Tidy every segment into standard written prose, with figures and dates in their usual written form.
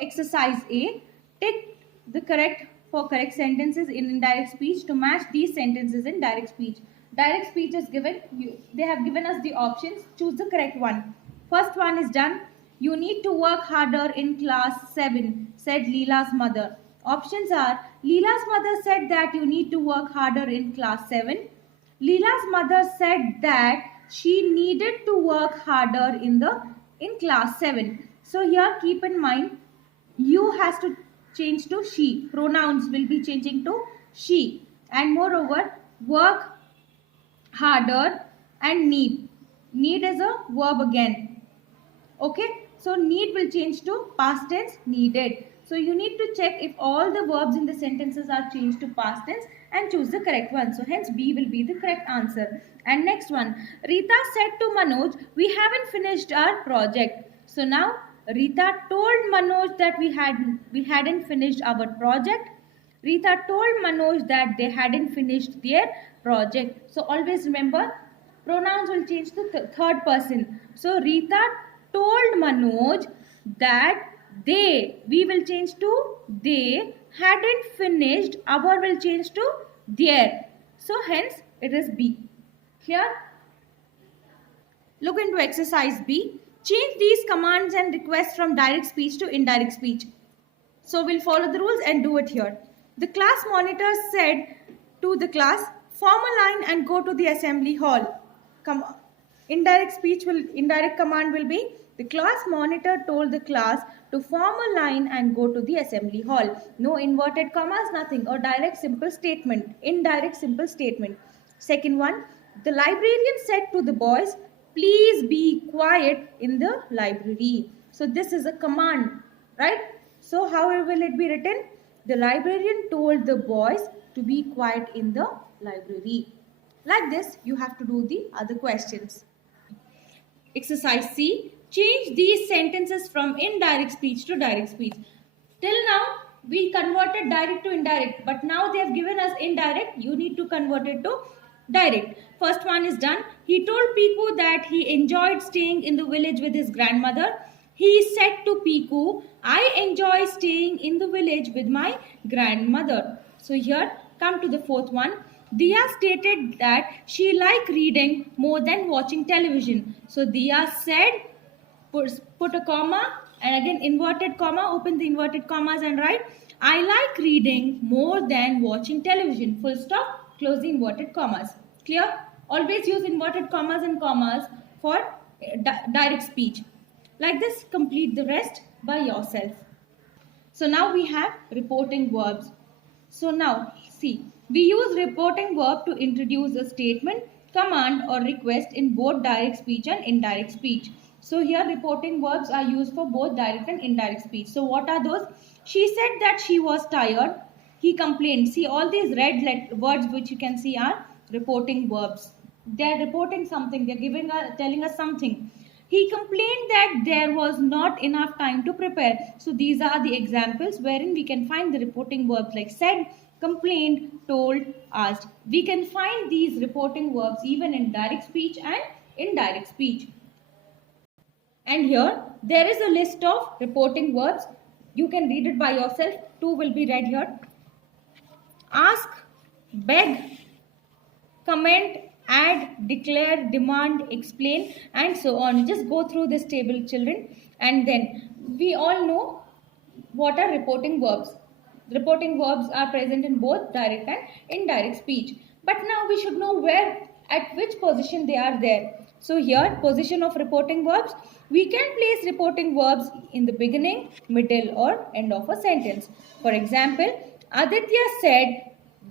exercise A, tick the correct sentences in indirect speech to match these sentences in direct speech. Direct speech is given you. They have given us the options. Choose the correct one. First one is done. You need to work harder in class 7, said Leela's mother. Options are: Leela's mother said that you need to work harder in class 7. Leela's mother said that she needed to work harder in class 7. So here keep in mind, you has to change to she. Pronouns will be changing to she. And moreover, work harder and need. Need is a verb again. Okay, so need will change to past tense, needed. So you need to check if all the verbs in the sentences are changed to past tense and choose the correct one. So hence B will be the correct answer. And next one, Rita said to Manoj, we haven't finished our project. So now Rita told Manoj that we hadn't finished our project. Rita told Manoj that they hadn't finished their project. So always remember, pronouns will change to third person. So Rita told Manoj that we will change to they, hadn't finished, our will change to their. So hence it is B. Clear? Look into exercise B. Change these commands and requests from direct speech to indirect speech. So we'll follow the rules and do it here. The class monitor said to the class, form a line and go to the assembly hall. Indirect command will be, the class monitor told the class to form a line and go to the assembly hall. No inverted commas, nothing, or direct simple statement, indirect simple statement. Second one, the librarian said to the boys, please be quiet in the library. So this is a command, right? So how will it be written? The librarian told the boys to be quiet in the library. Like this, you have to do the other questions. Exercise C. Change these sentences from indirect speech to direct speech. Till now, we converted direct to indirect, but now they have given us indirect. You need to convert it to direct. First one is done. He told Piku that he enjoyed staying in the village with his grandmother. He said to Piku, I enjoy staying in the village with my grandmother. So here, come to the fourth one. Diya stated that she liked reading more than watching television. So Diya said, put a comma and again inverted comma, open the inverted commas and write, I like reading more than watching television. Full stop, close the inverted commas. Clear? Always use inverted commas and commas for direct speech. Like this, complete the rest by yourself. So now we have reporting verbs. So now see, we use reporting verb to introduce a statement, command or request in both direct speech and indirect speech. So here reporting verbs are used for both direct and indirect speech. So what are those? She said that she was tired. He complained. See, all these red words which you can see are reporting verbs. They are reporting something. They are telling us something. He complained that there was not enough time to prepare. So these are the examples wherein we can find the reporting verbs like said, complained, told, asked. We can find these reporting verbs even in direct speech and indirect speech. And here there is a list of reporting verbs. You can read it by yourself. Two will be read here. Ask, beg, comment, add, declare, demand, explain, and so on. Just go through this table, children, and then we all know what are reporting verbs. Reporting verbs are present in both direct and indirect speech. But now we should know at which position they are there. So here, position of reporting verbs, we can place reporting verbs in the beginning, middle or end of a sentence. For example, Aditya said,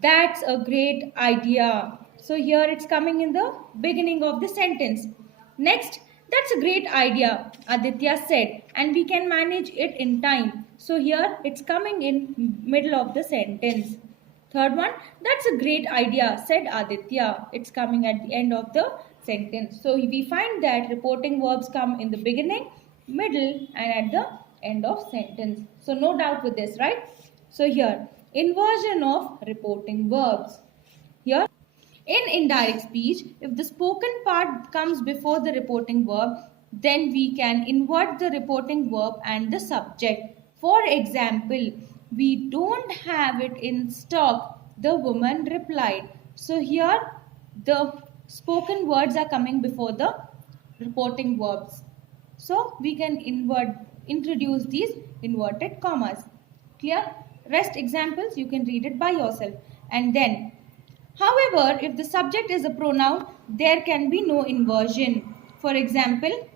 that's a great idea. So here it's coming in the beginning of the sentence. Next, that's a great idea, Aditya said, and we can manage it in time. So here it's coming in middle of the sentence. Third one, that's a great idea, said Aditya. It's coming at the end of the sentence. So we find that reporting verbs come in the beginning, middle and at the end of sentence. So no doubt with this, right? So here, inversion of reporting verbs. Here, in indirect speech, if the spoken part comes before the reporting verb, then we can invert the reporting verb and the subject. For example, we don't have it in stock, the woman replied. So here the spoken words are coming before the reporting verbs. So we can introduce these inverted commas. Clear? Rest examples you can read it by yourself. And then, however, if the subject is a pronoun, there can be no inversion. For example,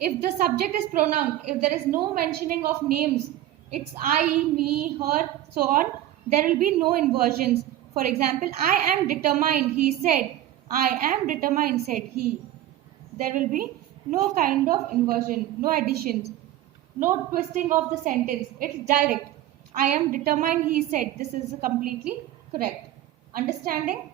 if the subject is pronoun, if there is no mentioning of names, it's I, me, her, so on, there will be no inversions. For example, I am determined, he said. I am determined, said he. There will be no kind of inversion, no additions, no twisting of the sentence. It's direct. I am determined, he said. This is completely correct. Understanding?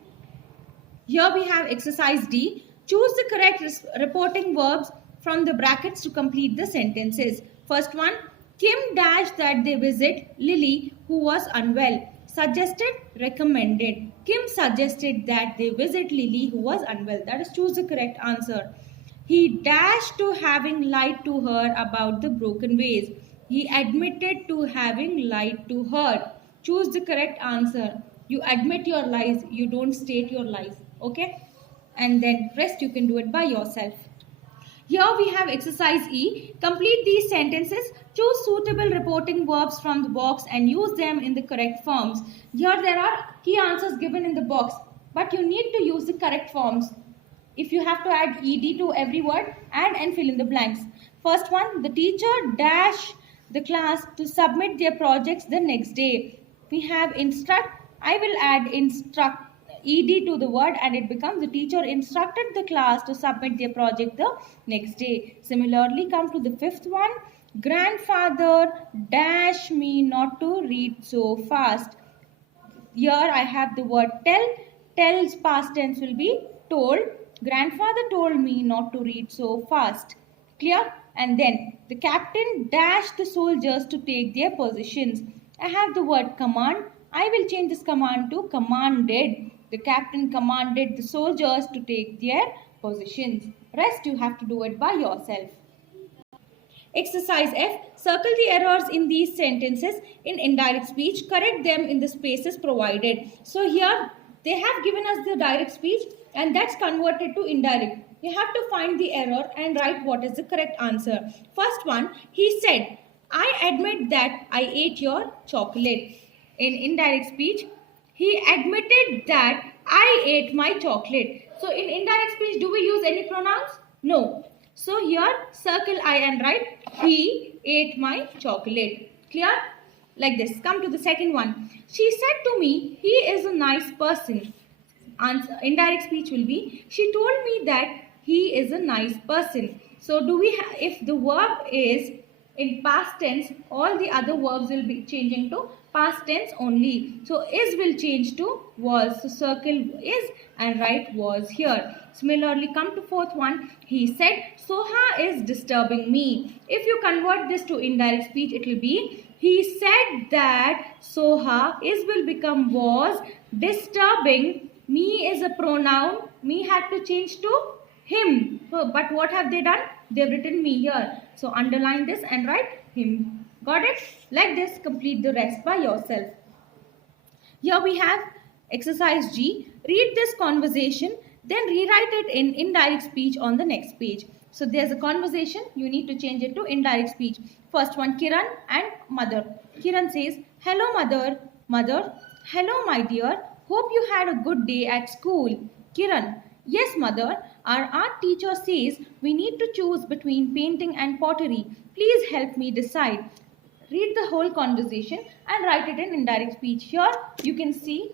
Here we have exercise D. Choose the correct reporting verbs from the brackets to complete the sentences. First one, Kim dashed that they visit Lily, who was unwell. Suggested, recommended. Kim suggested that they visit Lily, who was unwell. That is, choose the correct answer. He dashed to having lied to her about the broken vase. He admitted to having lied to her. Choose the correct answer. You admit your lies. You don't state your lies. Okay? And then rest you can do it by yourself. Here we have exercise E. Complete these sentences. Choose suitable reporting verbs from the box and use them in the correct forms. Here there are key answers given in the box, but you need to use the correct forms. If you have to add ed to every word, add and fill in the blanks. First one, the teacher dash the class to submit their projects the next day. We have instruct. I will add instruct ed to the word and it becomes the teacher instructed the class to submit their project the next day. Similarly, come to the fifth one. Grandfather dash me not to read so fast. Here I have the word tell. Tell's past tense will be told. Grandfather told me not to read so fast. Clear? And then the captain dashed the soldiers to take their positions. I have the word command. I will change this command to commanded. The captain commanded the soldiers to take their positions. Rest you have to do it by yourself. Exercise F. Circle the errors in these sentences in indirect speech. Correct them in the spaces provided. So here they have given us the direct speech and that's converted to indirect. You have to find the error and write what is the correct answer. First one, he said, I admit that I ate your chocolate. In indirect speech, he admitted that I ate my chocolate. So in indirect speech, do we use any pronouns? No. So here, circle I and write, he ate my chocolate. Clear? Like this. Come to the second one. She said to me, he is a nice person. Answer, indirect speech will be, she told me that he is a nice person. So do we if the verb is in past tense, all the other verbs will be changing to past tense only. So is will change to was. So circle is and write was here. Similarly, come to fourth one. He said, Soha is disturbing me. If you convert this to indirect speech, it will be, he said that Soha is will become was disturbing. Me is a pronoun. Me had to change to him. So, but what have they done? They've written me here. So underline this and write him. Got it? Like this, complete the rest by yourself. Here we have exercise G. Read this conversation, then rewrite it in indirect speech on the next page. So there's a conversation. You need to change it to indirect speech. First one, Kiran and mother. Kiran says, hello mother. Mother, hello my dear. Hope you had a good day at school. Kiran, yes mother. Our art teacher says we need to choose between painting and pottery. Please help me decide. Read the whole conversation and write it in indirect speech. Here you can see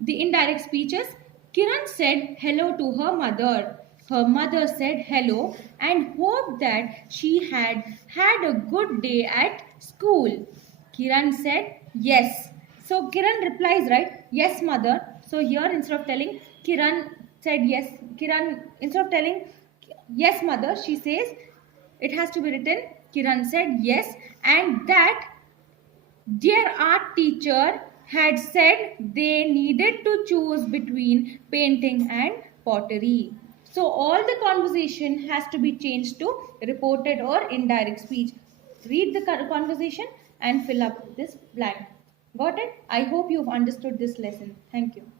the indirect speeches. Kiran said hello to her mother. Her mother said hello and hoped that she had a good day at school. Kiran said yes. So Kiran replies, right? Yes, mother. So here instead of telling Kiran said yes, Kiran instead of telling yes, mother, she says it has to be written Kiran said yes and that their art teacher had said they needed to choose between painting and pottery. So all the conversation has to be changed to reported or indirect speech. Read the conversation and fill up this blank. Got it? I hope you've understood this lesson. Thank you.